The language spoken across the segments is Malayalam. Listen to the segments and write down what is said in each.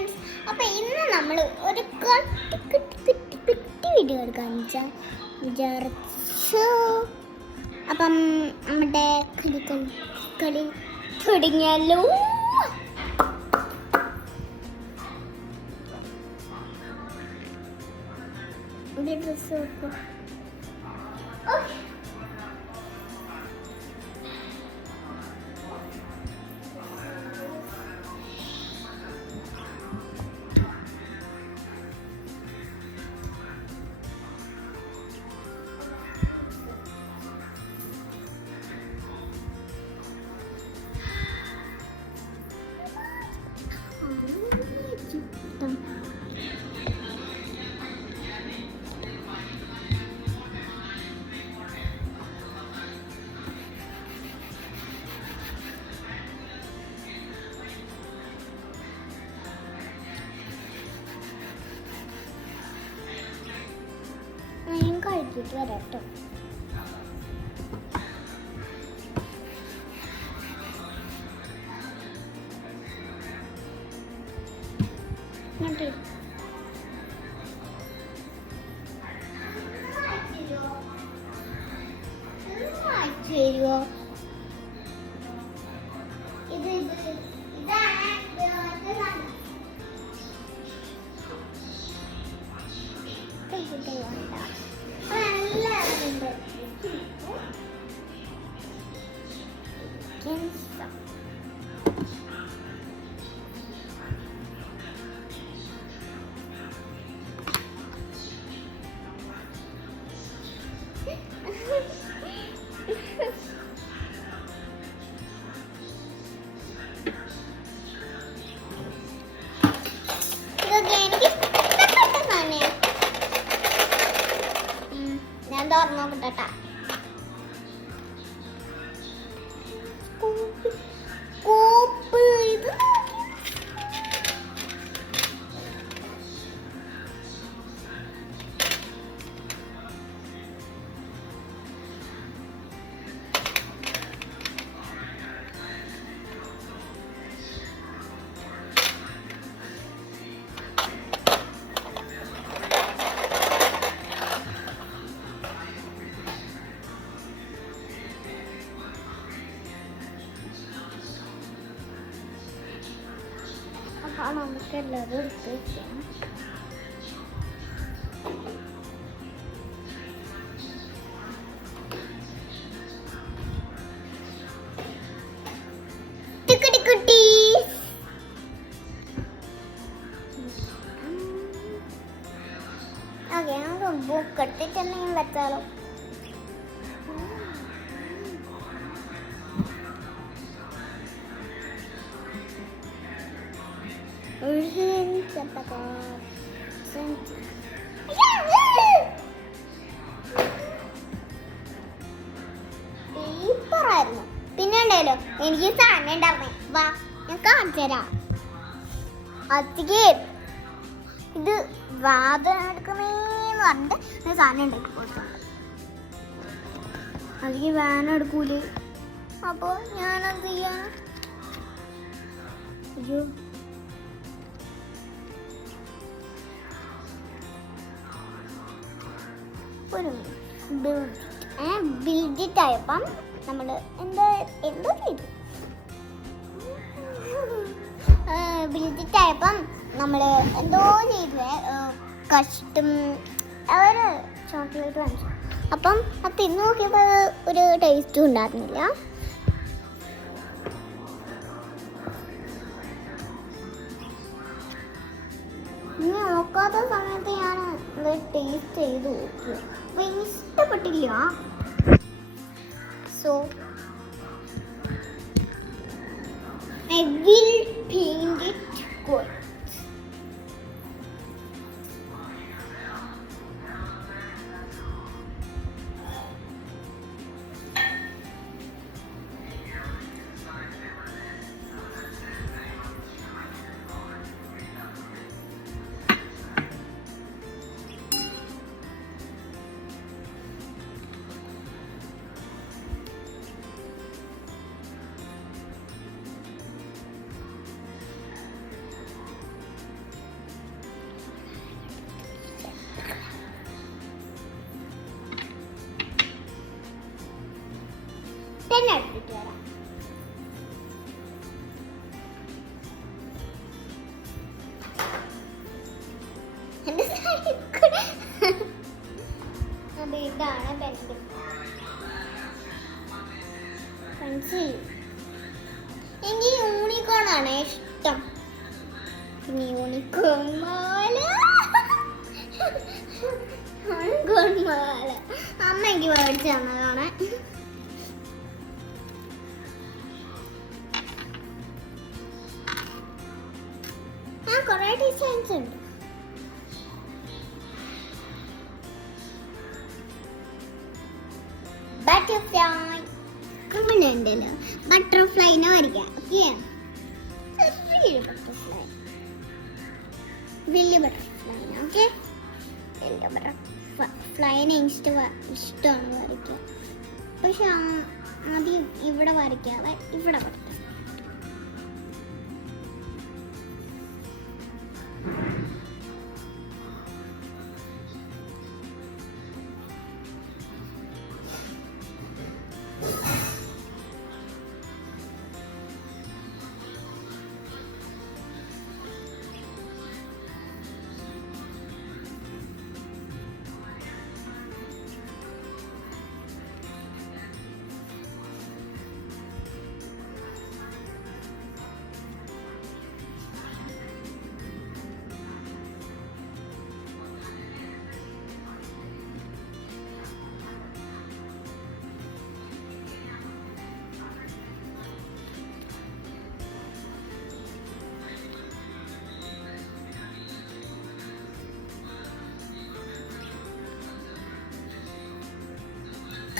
ഫ്രണ്ട്സ്, അപ്പോൾ ഇന്ന് നമ്മൾ ഒരു കുട്ടി വീഡിയോ എടുക്കാന്ന് വിചാരിച്ചു. അപ്പം നമ്മുടെ കളി തുടങ്ങിയാലോ. ഡ്രസ് വെക്കും. കഴിച്ചിട്ട് വരാട്ടോ. തരുമോ? ഞാൻ തുറന്നു നോക്കട്ടെ. ഇത് നമുക്ക് എല്ലാവരും എടുത്ത് വെക്കാം. ഓക്കെ, നമുക്ക് ബുക്ക് എടുത്തിട്ട് എന്തെങ്കിലും വെച്ചാലോ. പേപ്പറായിരുന്നു. പിന്നെ ഉണ്ടല്ലോ എനിക്ക് സാധനം ഉണ്ടായിരുന്നേ. വാ, ഞാൻ കാണിച്ചു തരാം. അത്തിക്ക് ഇത് വാദം എടുക്കണേന്ന് പറഞ്ഞിട്ട് സാധനം ഉണ്ടാക്കി കൊടുത്തുണ്ട്. അതിക്ക് വാനം എടുക്കൂല്. അപ്പോൾ ഞാനെന്ത് ചെയ്യാൻ? അയ്യോ, ഒരു ബിൽഡിട്ടായപ്പം നമ്മൾ എന്തോ ചെയ്തു. ബിൽഡിട്ടായപ്പം നമ്മൾ എന്തോ ചെയ്തു. കഷ്ടം അവർ ചോക്ലേറ്റ് വാങ്ങിച്ചു. അപ്പം അത് തിന്ന് നോക്കിയപ്പോൾ ഒരു ടേസ്റ്റും ഉണ്ടായിരുന്നില്ല. നോക്കാത്ത സമയത്ത് ഞാൻ ടേസ്റ്റ് ചെയ്ത് നോക്കി. അപ്പോൾ എനിക്ക് ഇഷ്ടപ്പെട്ടില്ല. So I will paint it gold. തന്നെ എടുത്തിട്ട് വരാം. എന്റെ അത് ഇതാണ് പെൻസിൽ. എനിക്ക് യൂണിക്കോൺ ആണ് ഇഷ്ടം. പിന്നെ യൂണിക്കോൺ മാല അമ്മ എനിക്ക് മേടിച്ചു തന്നതാണ്. ആ കുറെ ഡിസൈൻസ് ഉണ്ട്. ബട്ടർഫ്ലൈ ഉണ്ടല്ലോ, ബട്ടർഫ്ലൈനെ വരയ്ക്കാം. ഓക്കെ, ബട്ടർഫ്ലൈ, വലിയ ബട്ടർഫ്ലൈ. ഓക്കെ, വലിയ ബട്ടർഫ്ലൈനെ ഇഷ്ടമാണ് വരയ്ക്കാൻ. പക്ഷെ ആദ്യം ഇവിടെ വരയ്ക്കാതെ ഇവിടെ വരയ്ക്കാം.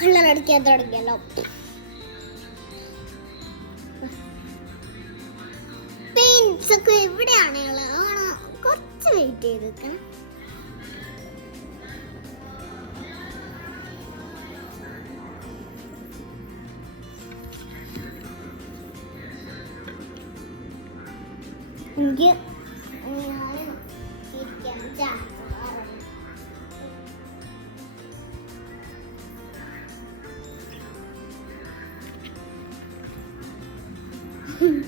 കളറടിക്കാൻ തുടങ്ങിയല്ലോ. പെയിന്റ്സ് ഒക്കെ എവിടെയാണ് ഉള്ളത്? കുറച്ച് വെയിറ്റ് ചെയ്ത് നിൽക്കണം. എനിക്ക് ഇരിക്കാൻ ചാൻസ്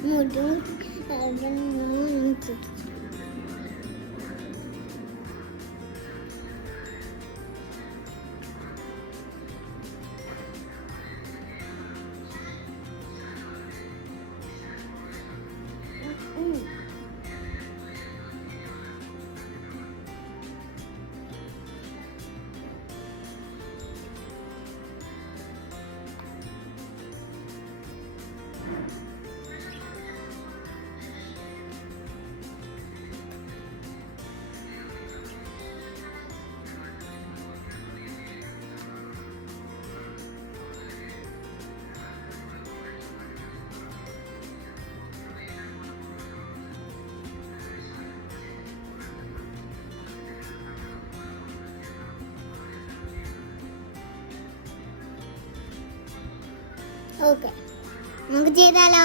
മുഴുവൻ ഓക്കെ, നമുക്ക് ചെയ്താലോ?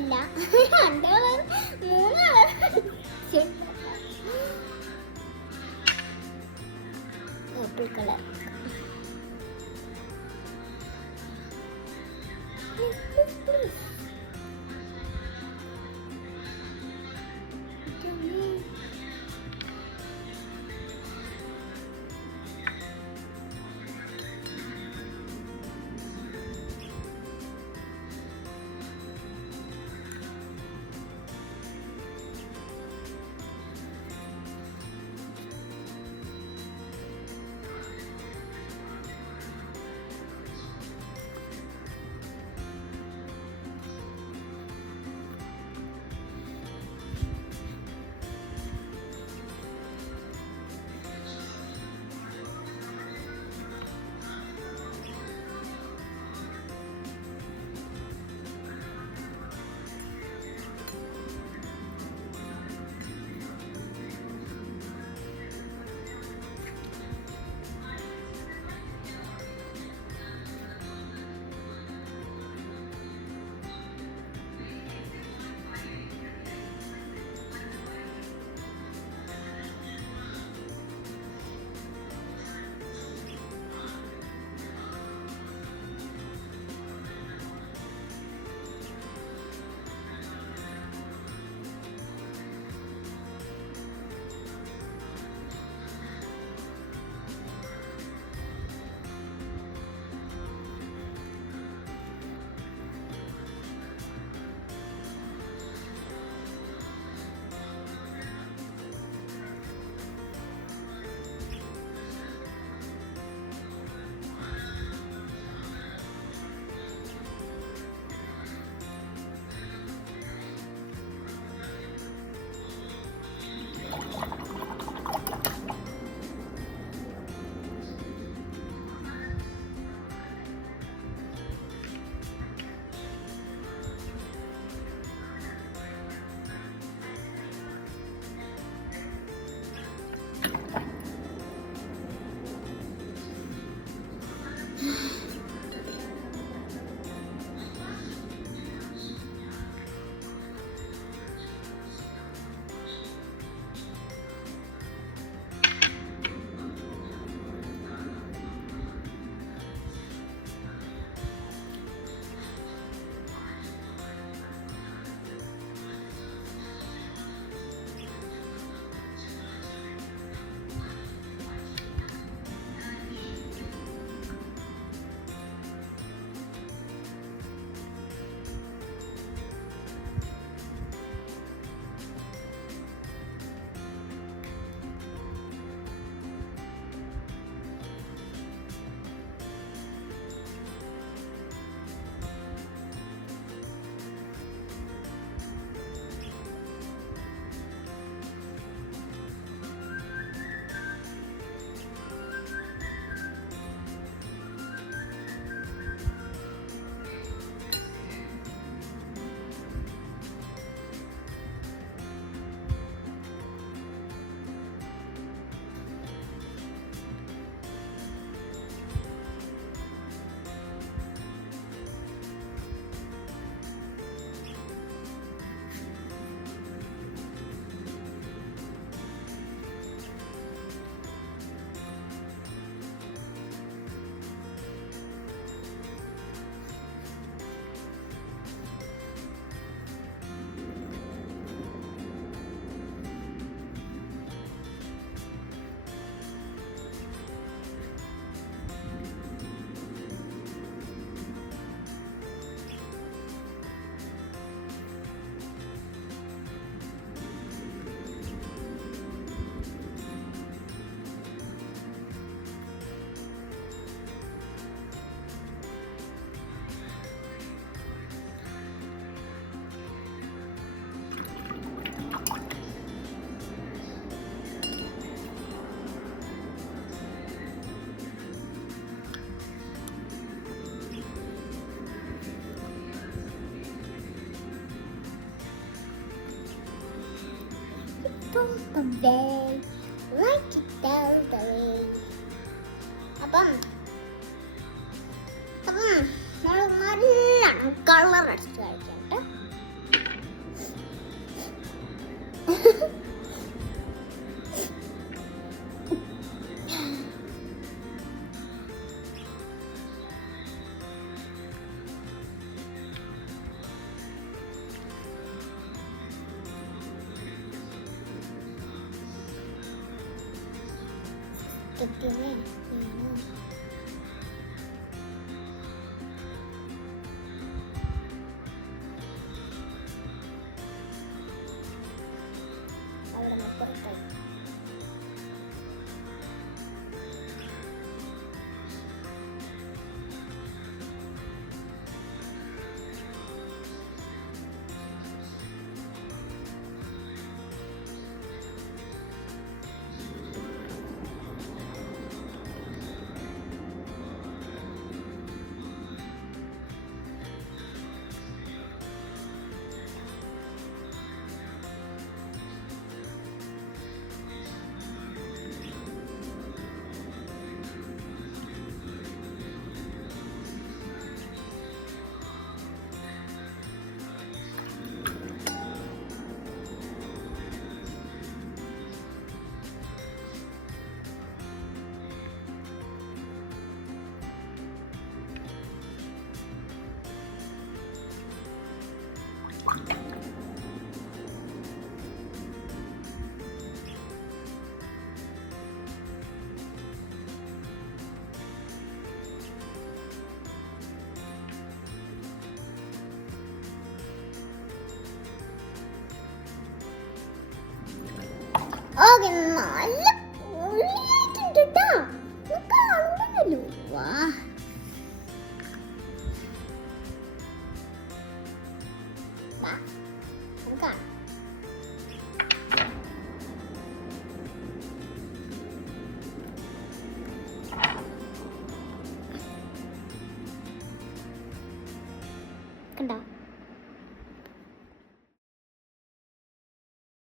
അല്ല 2 colour 3 colour purple colour the way, like it down the way. അപ്പം നമ്മൾ നല്ലോണം കളർ അടിച്ച് കഴിക്കാം കേട്ടോ. കിട്ടിയതേ അവിടെ പുറത്തായി. ഓക്കെ, നല്ല ഉള്ളിയായിട്ടുണ്ട് കേട്ടോ. കാണുന്നല്ലോ. വാ, കാണാം. കണ്ടോ?